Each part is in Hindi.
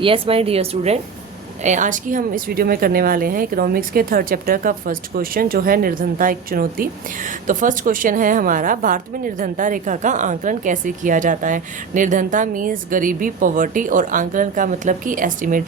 यस माय डियर स्टूडेंट, आज की हम इस वीडियो में करने वाले हैं इकोनॉमिक्स के थर्ड चैप्टर का फर्स्ट क्वेश्चन, जो है निर्धनता एक चुनौती। तो फर्स्ट क्वेश्चन है हमारा, भारत में निर्धनता रेखा का आंकलन कैसे किया जाता है। निर्धनता मीन्स गरीबी, पॉवर्टी, और आंकलन का मतलब कि एस्टिमेट।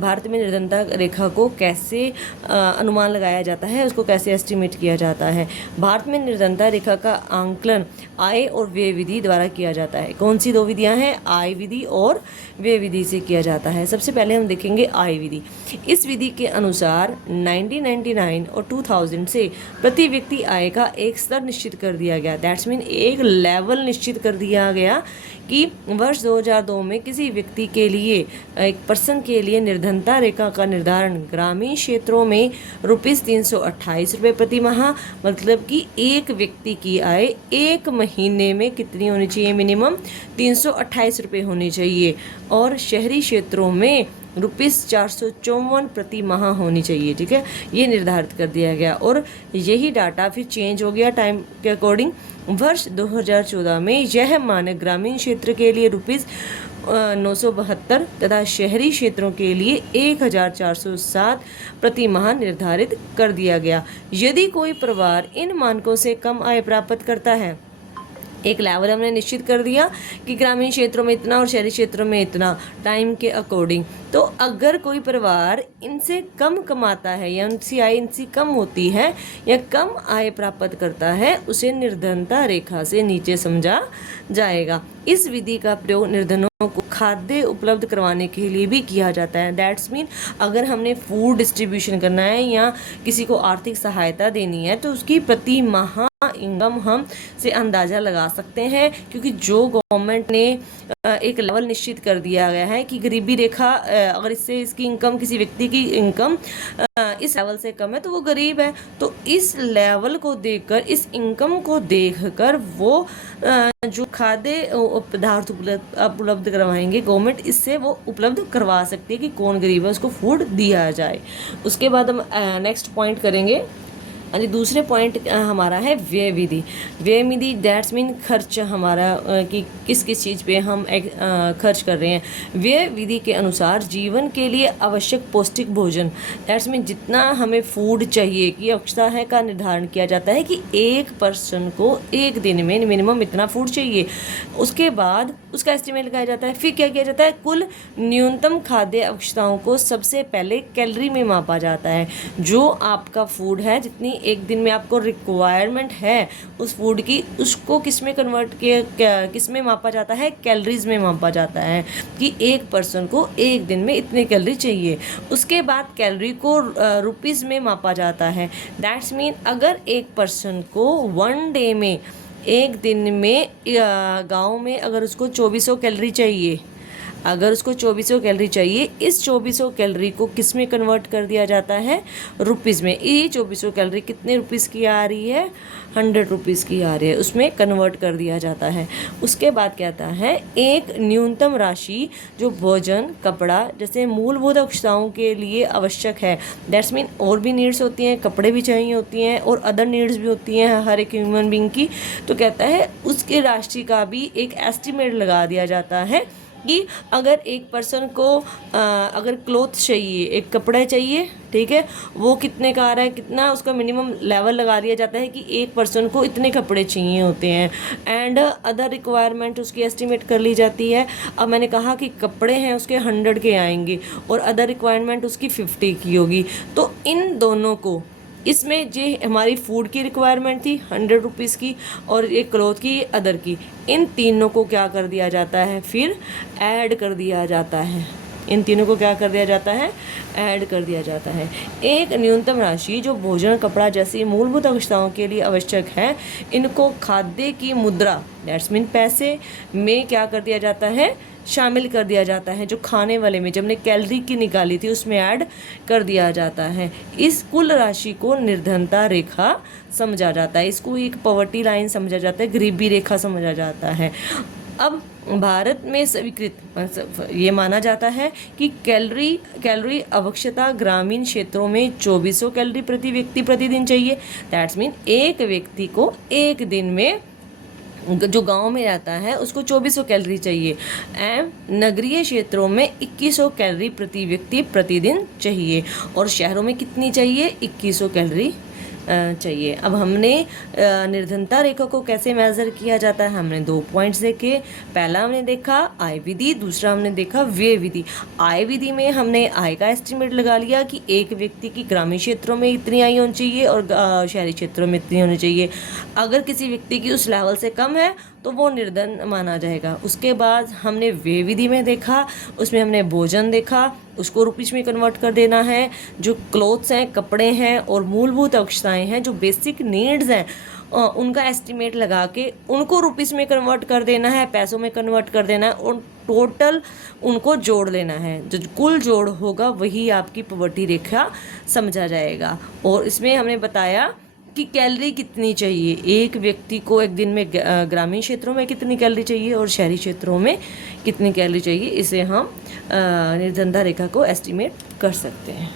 भारत में निर्धनता रेखा को कैसे अनुमान लगाया जाता है, उसको कैसे एस्टिमेट किया जाता है। भारत में निर्धनता रेखा का आंकलन आय और व्यय विधि द्वारा किया जाता है। कौन सी दो विधियां हैं? आय विधि और व्यय विधि से किया जाता है। सबसे पहले हम देखेंगे आय विधि। इस विधि के अनुसार 1999 और 2000 से प्रति व्यक्ति आय का एक स्तर निश्चित कर दिया गया। दैट्स मीन एक लेवल निश्चित कर दिया गया कि वर्ष 2002 में किसी व्यक्ति के लिए, एक पर्सन के लिए निर्धनता रेखा का निर्धारण ग्रामीण क्षेत्रों में ₹328 प्रति माह, मतलब कि एक व्यक्ति की आय एक महीने में कितनी होनी चाहिए? मिनिमम 328 रुपये होनी चाहिए। और शहरी क्षेत्रों में ₹454 प्रति माह होनी चाहिए। ठीक है, ये निर्धारित कर दिया गया और यही डाटा फिर चेंज हो गया टाइम के अकॉर्डिंग। वर्ष 2014 में यह मानक ग्रामीण क्षेत्र के लिए ₹972 तथा शहरी क्षेत्रों के लिए 1407 प्रति माह निर्धारित कर दिया गया। यदि कोई परिवार इन मानकों से कम आय प्राप्त करता है, एक लेवल हमने निश्चित कर दिया कि ग्रामीण क्षेत्रों में इतना और शहरी क्षेत्रों में इतना टाइम के अकॉर्डिंग, तो अगर कोई परिवार इनसे कम कमाता है या उनकी आय इनसे कम होती है या कम आय प्राप्त करता है, उसे निर्धनता रेखा से नीचे समझा जाएगा। इस विधि का प्रयोग निर्धनों को खाद्य उपलब्ध करवाने के लिए भी किया जाता है। दैट्स मीन अगर हमने फूड डिस्ट्रीब्यूशन करना है या किसी को आर्थिक सहायता देनी है, तो उसकी प्रति माह इनकम हम से अंदाज़ा लगा सकते हैं, क्योंकि जो गवर्नमेंट ने एक लेवल निश्चित कर दिया गया है कि गरीबी रेखा, अगर इससे इसकी इनकम, किसी व्यक्ति की इनकम इस लेवल से कम है तो वो गरीब है। तो इस लेवल को देखकर, इस इनकम को देखकर वो जो खाद्य पदार्थ उपलब्ध करवाएंगे गवर्नमेंट, इससे वो उपलब्ध करवा सकती है कि कौन गरीब है उसको फूड दिया जाए। उसके बाद हम नेक्स्ट पॉइंट करेंगे। दूसरे पॉइंट हमारा है व्यय विधि। व्यय विधि दैट्स मीन खर्च हमारा कि किस किस चीज़ पे हम खर्च कर रहे हैं। व्यय विधि के अनुसार जीवन के लिए आवश्यक पौष्टिक भोजन, दैट्स मीन जितना हमें फूड चाहिए की आवश्यकता है का निर्धारण किया जाता है कि एक पर्सन को एक दिन में मिनिमम इतना फूड चाहिए। उसके बाद उसका एस्टिमेट लगाया जाता है। फिर क्या किया जाता है? कुल न्यूनतम खाद्य आवश्यकताओं को सबसे पहले कैलोरी में मापा जाता है। जो आपका फूड है, जितनी एक दिन में आपको रिक्वायरमेंट है उस फूड की, उसको किस में कन्वर्ट किया, किस में मापा जाता है? कैलोरीज में मापा जाता है कि एक पर्सन को एक दिन में इतने कैलोरी चाहिए। उसके बाद कैलोरी को रुपीज़ में मापा जाता है। दैट्स मीन अगर एक पर्सन को वन डे में, एक दिन में गांव में अगर उसको 2400 कैलोरी चाहिए, अगर उसको 2400 कैलोरी चाहिए, इस 2400 कैलोरी को किस में कन्वर्ट कर दिया जाता है? रुपीज़ में। ये 2400 कैलोरी कितने रुपीज़ की आ रही है? 100 रुपीज़ की आ रही है, उसमें कन्वर्ट कर दिया जाता है। उसके बाद क्या आता है? एक न्यूनतम राशि जो भोजन, कपड़ा जैसे मूलभूत आवश्यकताओं के लिए आवश्यक है। दैट्स मीन और भी नीड्स होती हैं, कपड़े भी चाहिए होती हैं और अदर नीड्स भी होती हैं हर एक ह्यूमन बींग की। तो कहता है उसके राशि का भी एक एस्टिमेट लगा दिया जाता है कि अगर एक पर्सन को अगर क्लोथ चाहिए, एक कपड़ा चाहिए, ठीक है, वो कितने का आ रहा है, कितना उसका मिनिमम लेवल लगा दिया जाता है कि एक पर्सन को इतने कपड़े चाहिए होते हैं। एंड अदर रिक्वायरमेंट उसकी एस्टिमेट कर ली जाती है। अब मैंने कहा कि कपड़े हैं उसके 100 के आएंगे और अदर रिक्वायरमेंट उसकी 50 की होगी। तो इन दोनों को, इसमें जो हमारी फूड की रिक्वायरमेंट थी 100 रुपीज़ की और एक क्लोथ की अदर की, इन तीनों को क्या कर दिया जाता है? फिर ऐड कर दिया जाता है। इन तीनों को क्या कर दिया जाता है? ऐड कर दिया जाता है। एक न्यूनतम राशि जो भोजन, कपड़ा जैसी मूलभूत आवश्यकताओं के लिए आवश्यक है, इनको खाद्य की मुद्रा, दैट्स मीन पैसे में क्या कर दिया जाता है? शामिल कर दिया जाता है। जो खाने वाले में, जब हमने कैलोरी की निकाली थी, उसमें ऐड कर दिया जाता है। इस कुल राशि को निर्धनता रेखा समझा जाता है। इसको एक पॉवर्टी लाइन समझा जाता है, गरीबी रेखा समझा जाता है। अब भारत में स्वीकृत ये माना जाता है कि कैलोरी आवश्यकता ग्रामीण क्षेत्रों में 2400 कैलोरी प्रति व्यक्ति प्रतिदिन चाहिए। दैट्स मीन एक व्यक्ति को एक दिन में जो गांव में रहता है उसको 2400 कैलोरी चाहिए एवं नगरीय क्षेत्रों में 2100 कैलोरी प्रति व्यक्ति प्रतिदिन चाहिए, और शहरों में कितनी चाहिए? 2100 कैलोरी चाहिए। अब हमने निर्धनता रेखा को कैसे मेज़र किया जाता है, हमने 2 पॉइंट्स देखे। पहला हमने देखा आय विधि, दूसरा हमने देखा व्यय विधि। आय विधि में हमने आय का एस्टिमेट लगा लिया कि एक व्यक्ति की ग्रामीण क्षेत्रों में इतनी आय होनी चाहिए और शहरी क्षेत्रों में इतनी होनी चाहिए। अगर किसी व्यक्ति की उस लेवल से कम है तो वो निर्धन माना जाएगा। उसके बाद हमने व्यय विधि में देखा, उसमें हमने भोजन देखा, उसको रुपीस में कन्वर्ट कर देना है। जो क्लोथ्स हैं, कपड़े हैं और मूलभूत आवश्यकताएं हैं, जो बेसिक नीड्स हैं, उनका एस्टिमेट लगा के उनको रुपीस में कन्वर्ट कर देना है, पैसों में कन्वर्ट कर देना है और टोटल उनको जोड़ लेना है। जो कुल जोड़ होगा वही आपकी पॉवर्टी रेखा समझा जाएगा। और इसमें हमने बताया कि कैलोरी कितनी चाहिए एक व्यक्ति को एक दिन में, ग्रामीण क्षेत्रों में कितनी कैलोरी चाहिए और शहरी क्षेत्रों में कितनी कैलोरी चाहिए, इसे हम निर्धनता रेखा को एस्टिमेट कर सकते हैं।